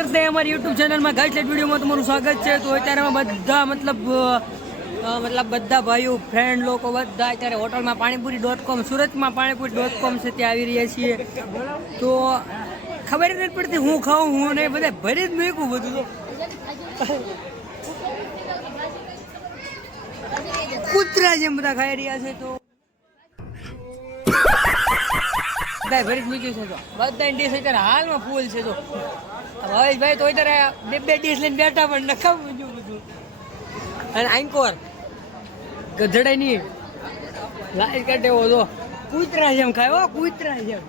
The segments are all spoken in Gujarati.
करते हैं हमारी यूट्यूब चैनल में गाइस वीडियो में તમારું સ્વાગત છે। તો અત્યારે અમે બધા મતલબ બધા ભાઈઓ ફ્રેન્ડ લોકો બધા અત્યારે હોટલમાં પાણીપુરી.com સુરતમાં પાણીપુરી.com છે ત્યાં આવી રહ્યા છીએ। તો ખબર નથી પડતી હું ખાઉં હું નહીં, બધા ભરી જ મૂક્યું બધું। તો કૂતરા જેમ બધા ખાઈ રહ્યા છે। તો બધા ભરી જ મૂક્યું છે। તો બધા ડીશ અત્યારે હાલમાં ફૂલ છે। તો ભાઈ તો અત્યારે બે ડીશ લઈને બેઠા પણ નખાવું બધું અને આંકોર ગધડાઈ નહીં લાઈટ કાઢે એવો તો કૂતરા જેમ ખાય હો, કૂતરા જેમ।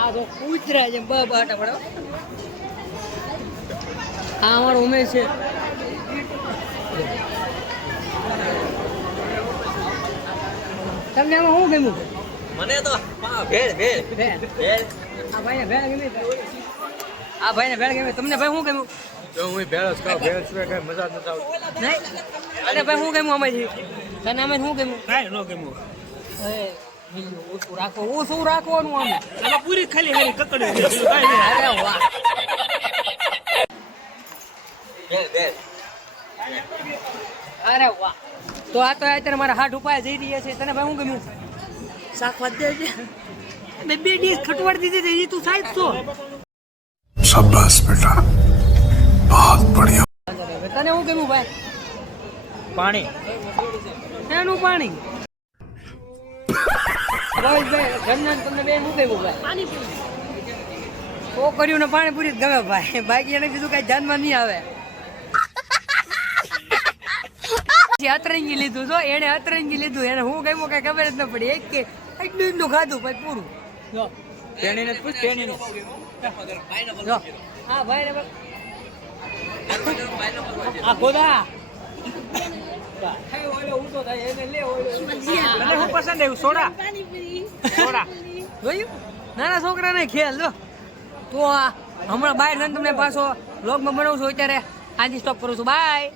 આ તો કૂતરા જેમ બાટા પડો। આ અમારો ઉમેશ છે। તમને એમાં શું ગમ્યું? મને તો ભેળ ભેળ ભેળ આ ભાઈને ભેળ ગમી, આ ભાઈને ભેળ ગમી। તમને ભાઈ શું ગમ્યું? જો હું ભેળ જ ખાઉં, ભેળ સિવાય કઈ મજા નથી આવતી। નહીં અરે ભાઈ શું ગમ્યું આમાંથી? તને આમાં શું ગમ્યું? કાંઈ ન ગમ્યું। ઓછું રાખો, ઓછું રાખવાનું આમ આમાં પૂરી ખાલી હારી કકડી છે, બીજું કાંઈ નહીં। અરે વાહ ભેળ ભેળ અરે વાહ। તો આ તો અત્યારે મારા હાથ ઉપાય જઈ રહ્યા છે। તને ભાઈ શું ગમ્યું? શાક વધે છે બે ડીશ ખટવાડી દીધી છે। તું સાઈડ છો शाबाश बेटा, बहुत बढ़िया। તને શું ગમ્યું ભાઈ? પાણી એનું પાણી રોહિતભાઈ ઘરના તમને બે શું ગમ્યું ભાઈ? છોકરીઓને પાણીપુરી જ ગમે ભાઈ, બાકી એને કીધું કઈ ધ્યાનમાં નહીં આવે। અતરંગી લીધું તો એને અતરંગી લીધું, એને હું ગમ્યું કઈ ખબર જ ન પડી। એક કે એટલું ખાધું પછી પૂરું। જો તેણીને જ પૂછ, તેણીને જો હા ભાઈ ને આ ગોદા તને શું પસંદ આવ્યું? સોડા સોડા જોયું નાના છોકરાને ખેલ જો। તો આ હમણાં બહાર તમને પાછો વ્લોગમાં બનાવું છું, અત્યારે આજે સ્ટોપ કરું છું। બાય।